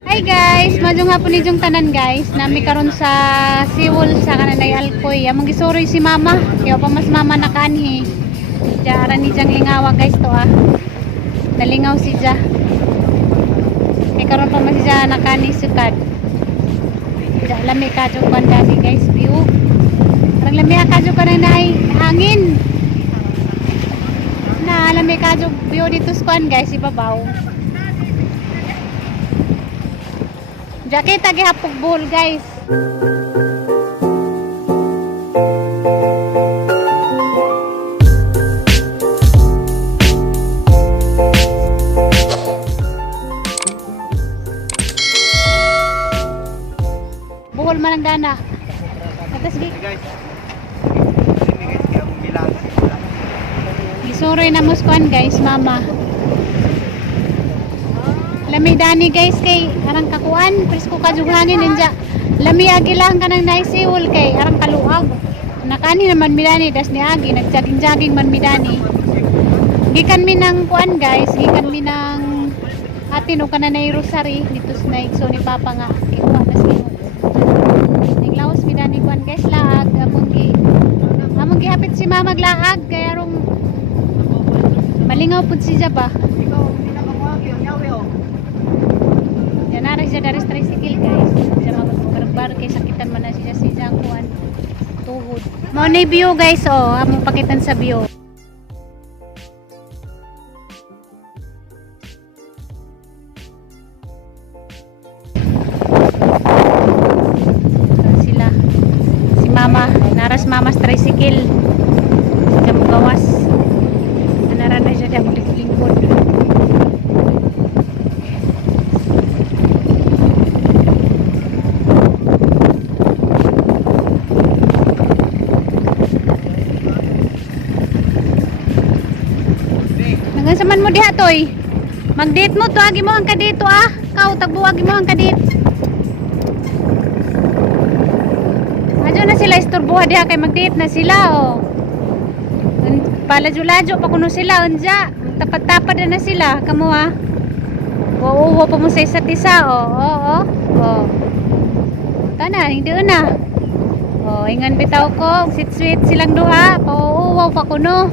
Hi guys, majong hapon ni jong tanan guys. Nami karon sa Siwol sa kananay Alcoy. Among gisuroy si mama. Kaya pa mas mama nakanhi. Diara ni jang lingawa guys to ah. Nalingaw si ja. Kaya karon pa mas ja nakani sukad. Ja lami ka jog bandani guys view. Parang lami ka jog kananay hangin. Na lami ka jog view dito sa kuan guys ibabaw. Diyan kita gihapog buhol guys. Buhol man ang dana. Atas gi. Gisuroy na muskuan guys, mama. Lami dani guys kay arang kakuan presko ka jug hangin ninja. Lami agi lang kanang naisiwol kay arang kaluag. Nakani naman midani das ni agi nagjaging-jaging man midani. Gikan mi nang kuan guys, gikan mi nang atin og kananay rosary dito sa naigso ni papa nga kikuha na sila. Ning laos midani kuan guys laag among gihapit si mama glaag kay arong malingaw pud si Jaba. Nara siya dari tricycle guys. Siya magbarbar kay sakitan man na siya kuan tuhod. Mao na view guys oh, among pakitan sa view. Sila si mama, naras mama's tricycle. Siya gawas. Nara na siya dang lingkod. Saman mo diha toy. Mag-date mo to agi mo ang kadito ah. Kau tagbo agi mo ang kadit. Adyo na sila istorbuha diha kay mag-date na sila oh. Paladyo-ladyo pa kuno sila unja. Tapad-tapad na sila kamo ah. Oo, pa mo sa isa't isa oh. Oh. Tana, hindi na. Oh, ingan bitaw ko, sweet silang duha. Oo, pa kuno.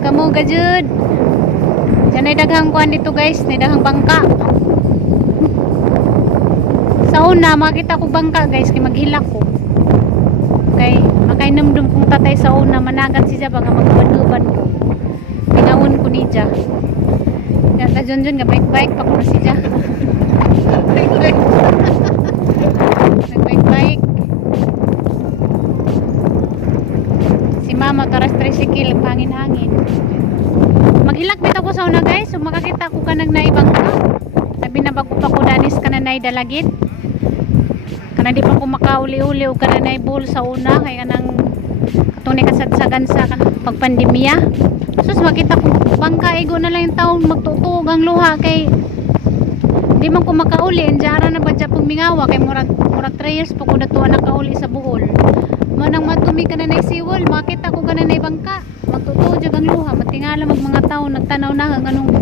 Kamo gajud. Diyan ay daghang kuan dito guys, may daghang bangka. Sa una, makita ko bangka guys, kay maghilak ko. Okay, makainumdum kong tatay sa una, managat siya baka magubad-ubad ko. Pinawon ko ni Diya. Kaya dyan nga, bike-bike pa ko na siya. Nag-bike-bike. Si mama, taras tricycle, hangin-hangin. Maghilak bitaw ko sa una guys, so makakita ko kanang naibang ka. Nabinabago pa ko danis kananay dalagit. Kana di pa ko makauli-uli o kananay bull sa una kay kanang katong kasagsagan sa pagpandemya. Sus makita ko bangka igo na lang yung taon magtutuog ang luha kay di man ko makauli. Andiara na ba dyan pong mingawa kay murag 3 years pa ko natuwa nakauli sa buhol. Manang matumi kananay siwol, makita ko kananay bangka. Magtutuo dyan ang luha, matingala mag mga tao nagtanaw na hang anong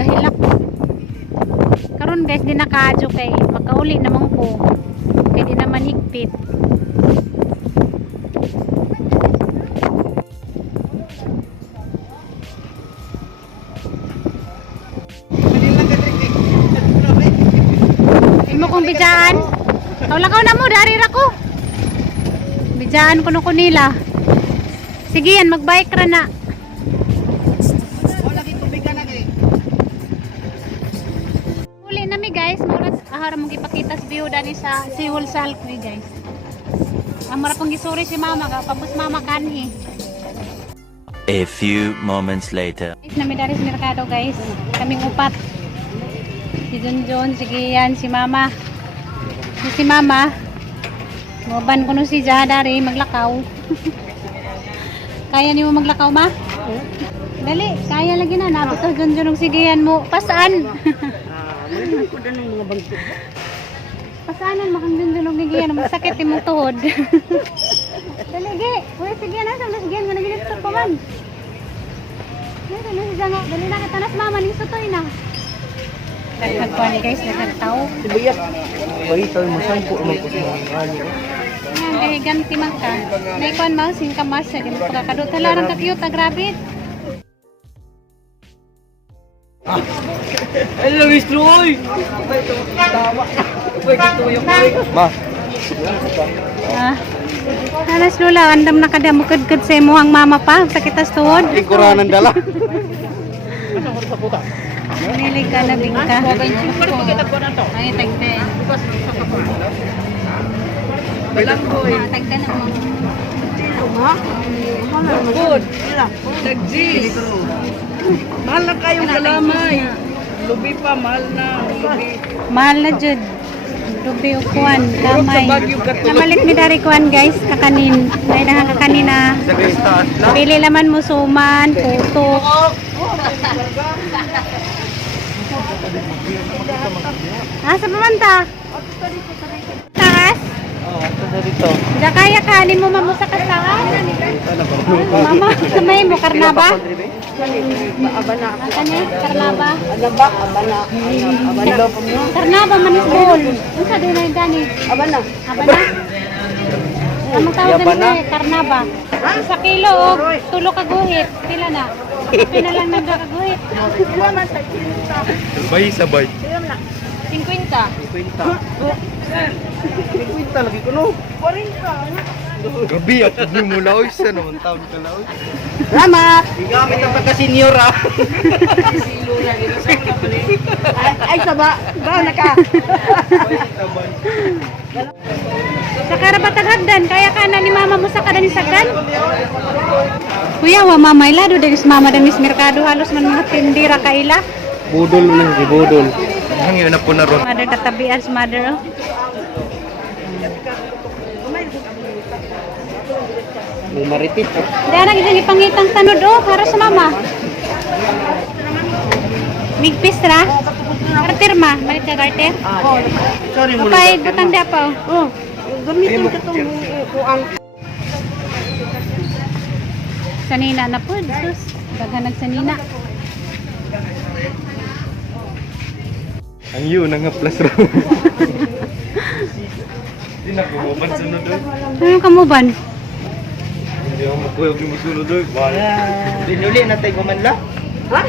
kahilak. Karon guys, di nakaadyo kay makauli naman ko. Kaya di naman higpit. Imo kong bidyaan. Lakaw na mo, darir ako. Bidyaan ko no nila. Sige yan, magbike ra na. Uli na mi guys, murag ahara mong ipakita sa view dani sa Siwol sa Alcoy guys. Amara pong gisuri si mama ka, papos mama kanhi. A few moments later. Guys, nami dari sa merkado guys. Kaming upat. Si Junjun, si Gian, si mama. Si mama. Moban ko no si Jadari maglakaw. Kaya niyo maglakaw ma? Dali, kaya lagi na. Napito dyan sigihan mo. Pasaan? Malaman ko na ng mga bangko. Pasaanan makang dyan sigihan. Masakit yung tuhod. Dali, gi. Uy, sigihan. Nasaan na sigihan? Nga naginip pa man. Dali na kita nas mama. Ning sutoy na. Nagkagkuhan guys, nagkagtao. Sibuyas. Bahita mo sampo man ko sa ani. Yan, kaya ganti man ka. Naikuan mo, singkamas, di mo pakakadot. Talarang ka-cute, grabe. Hello, Mr. Oy! Tama. Ma. Ah. Alas Lula, andam na kada mukad-kad sa imo ang mama pa. Sakitas tuwod. Ikuranan dala. Nili ka na bingka. Ay, tagda. Balanggoy. Tagda na mo. Ha? Good. Nag-G's. Mahal na kayong kalamay. Lubi pa, mahal na. Lubi. Mahal na jud. Rubi ukuan, kamay. Namalit mi dari kuan guys, kakanin. May na kakanina. Pili laman mo suman, puto. Asa pa man ta? Taas? Oh, ito dito. Da kaya kanin mo mamu sa kasahan. Mama, samay mo karnaba? Abana. Kani karnaba? Ano ba? Abana. Abana po mo. Karnaba manis bol. Unsa dinay gani? Abana. Abana. Ang tawag Abana? ni karnaba. Sa kilo og tulo ka guhit. Pila na? Pila lang nagda ka guhit. Sabay. 50. Kwenta. Kwenta lagi ko no. 40. Gabi ako di mo laoy sa naman taon ka laoy. Salamat. Igamit ang pagka-senior ah. Ay, saba. Ba na ka. Sa karabatang hagdan, kaya ka na ni mama mo sa kada ni sagdan? Kuya, wa mama ila do denis mama dan mis merkado halos man mga tindira kaila. Budol mo nang budol. Hangyo na po na ron. Mother katabian sa mother. Oh. Maritit. Dahil na kita ipangitang tanod oh, para sa mama. Migpis ra? Karter ma, malit ka karter? Sorry mo. Okay, butang dia pa. Oh, gamitin ko itong kuang. Sanina na po, sus. Daghan nagsanina. Ang yun, ang plus ron. Hindi na bumuban sunod doon. Ano ka mo ban? Hindi ako makuyog yung sunod doon. Dinuli na tayo guman la. Ha?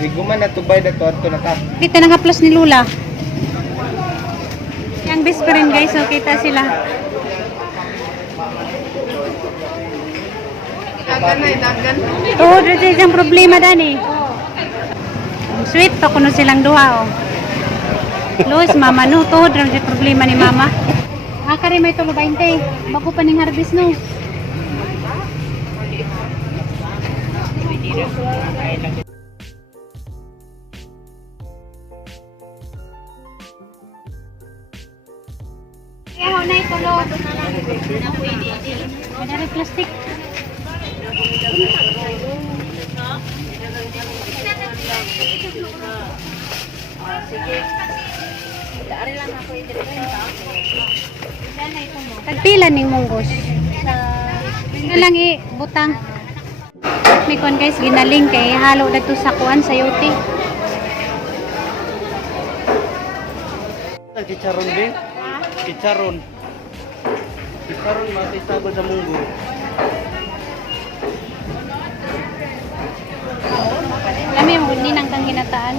Guman na to bay na to ato na ka. Kita na haplas ni Lula. Yang best friend guys, so kita sila. Tuhod rin siya siyang problema dani. Sweet pa kuno silang duha oh. Luis, mama no, tuhod rin siya problema ni mama. Kari may tulo 20. Bago pa ning harvest no. Kaya ho na itulo. Ada rin plastic. Tagpila ning munggos. Ito lang butang. May kuan guys, ginaling kay halo dagto sa kuan sa yote. Chicharon din. Chicharon. Chicharon matisaba sa munggo. Lami mo din ang kang ginataan.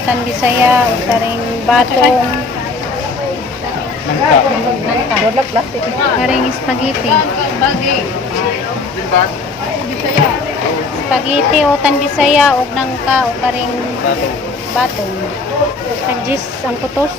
Utan Bisaya, utaring batong, karing spaghetti. Spaghetti, utan Bisaya, ug nangka, ug karing batong. Kajis ang putos.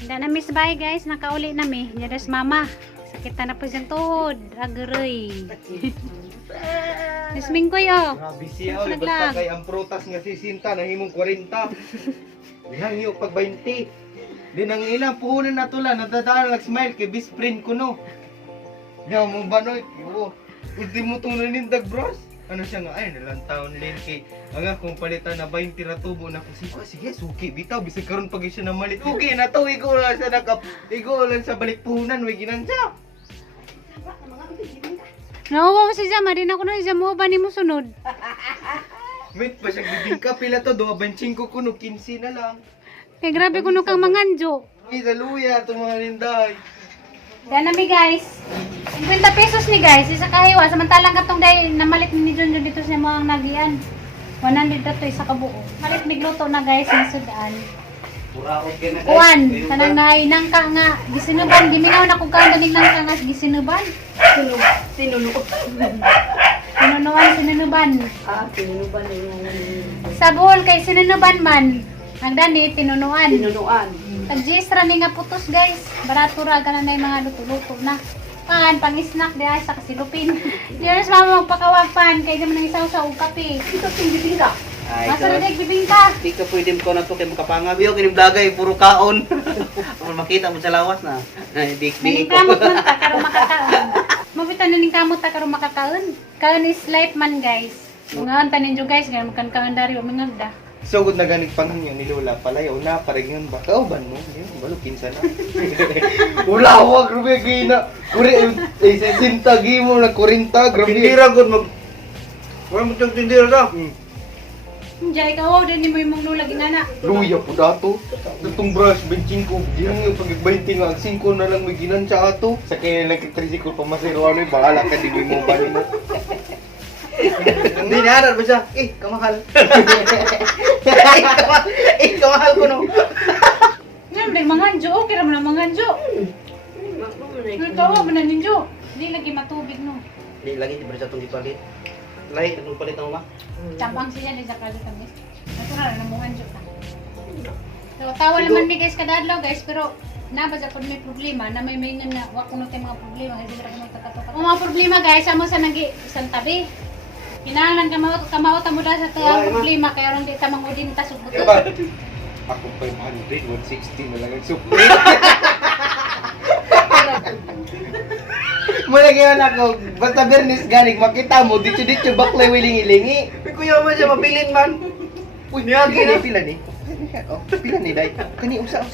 Hindi na miss bye guys, nakauli na mi. Nyadas mama. Sakita na po siyang tuhod. Aguroy. Miss Mingkoy oh. Grabe siya, oy, basta kay ang prutas nga sisinta, nahimong 40. Hangyo pag 20. Di nang ina, puhunan na tula, nadadaan smile kay best friend ko no. Nga mo ba no? Ulti mo itong nanindag bros. Ano siya nga, ay nalang taon din kay ang akong palitan na 20 ratubo na ko. Sige, suki, bitaw, bisag karon pag siya na malit. Okay na to, igo lang siya igo lang sa balik puhunan, way ginan siya. Nauwa mo si Jam, di na ako na siya mo ba ni mo sunod? Wait pa siya bibingka, pila to, 25 kuno, 15 na lang. Kay grabe kuno kang manganjo. Ay, saluya, itong mga ninday. Yan na mi guys. 50 pesos ni guys, isa kahiwa. Samantalang katong dahil namalit ni Junjun dito sa mga nagian. 100 na to isa kabuo. Malit migluto na guys, nasudaan. Kuan, kanang ngay nangka nga gisinuban, giminaw na kung kaon danig nangka nga gisinuban. Sinunuban. Ah, tinunuban na yung Sabol kay sinunuban man. Ang dani tinunuan. tinunuan. Tag-gistra ni nga putos guys. Barato ra ganan na yung mga luto-luto na. Pan, pang-snack di ay sa kasilupin. Di na sa mama magpakawag pan kay naman ang isaw sa og kape. Ito tinggipin ka. Masa na dek bibingka. Di ka pwede mo na to kay makapangag. Yo, kinibdagay, puro kaon. Kung makita mo sa lawas na. Di Naning ko. kamot man ta karon makakaon. Mabitan naning kamot ta karon makakaon. Kaon is life man guys. Mga tanin jo guys, ganun kan kaon dari o mingagda. So, good na ganit panahon ni Lola palayaw na, paregan ba? Kauban mo, yun, balo, kinsa na. Wala, wag, grabe, gina. Sintagi mo na 40, grabe. Tindira gud mag. Wala mo tong tindira na. Jay ka oh, din mo imong lula ginana. Luya po dato. Itong brush, benching ko. Diyan yung pag-20 nga, 5 na lang may ginansya ato. Sa kaya nag-30 ko pamasiro, ano, bahala ka, di mo ba nila. Hindi naharap ba siya? Kamahal. Kamahal ko no. Ngayon, may manganjo. Okay raman ang manganjo. Ikaw, manan ninyo. Hindi lagi matubig, no. Di lagi, di ba siya itong ipalit? Lahi, itong palit na ma. Tampang siya din sa kalit kami. Natural na manganjo ka. So, tawa naman ni guys kadadlaw, guys. Pero, nabasa ko may problema na may maingan na wako no tayo mga problema. Kasi sila kami tatatok. Kung mga problema, guys, amo sa nagi isang tabi. Kinahanglan kamawat mo dahil sa tayang problema. Kaya ron di tamang udin ta subuto. Ako 500, 160 na lang ang supli. Mula ngayon ako, basta Bernis ganig, makita mo, dito baklay wilingi-lingi. May kuya man siya, mapilin man. Uy, pila ni, pila ni. Oh, pila ni, day. Kani, usa.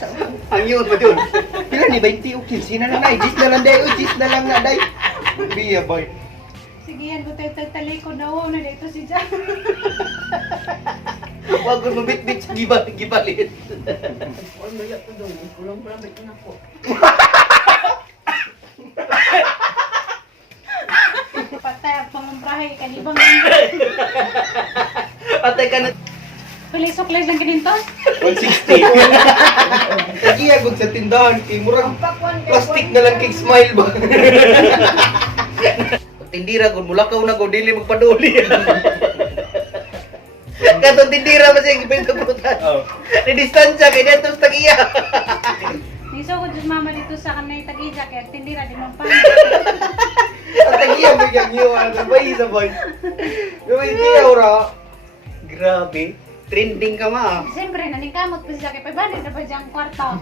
Ang yun ba yun? Pila ni, 20 o 15 na lang, day. 10 na lang, day. O, 10 na lang na, day. Biya, boy. Sige yan, butay taliko na wow na dito si Jack. Huwag ko mabit-bit sa gibalit. Huwag mayak ko doon. Kulang-kulang ba ito na po? Patay ang pangumprahe, kanibang Patay ka na. Sulis-suklis lang kinintos. 160. Kaya kung sa tindahan, kay murang plastic na lang kay smile ba? Tindira gud mulakaw na gud dili magpaduli. Katong tindira ba siya gipintuputan? Oh. Ni distansya kay dito sa tagiya. Niso ko Diyos mama dito sa kanay tag-ija, kaya tindira di man pa. At tagiya, bigyan niyo, ano ba isa boy? Gawin niya, ora. Grabe. Trending ka ma. Siyempre, naningkamot pa siya, kaya 500 na pa siyang kwarta.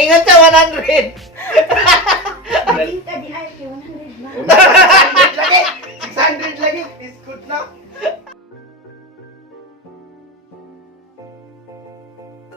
Ingat sa 100.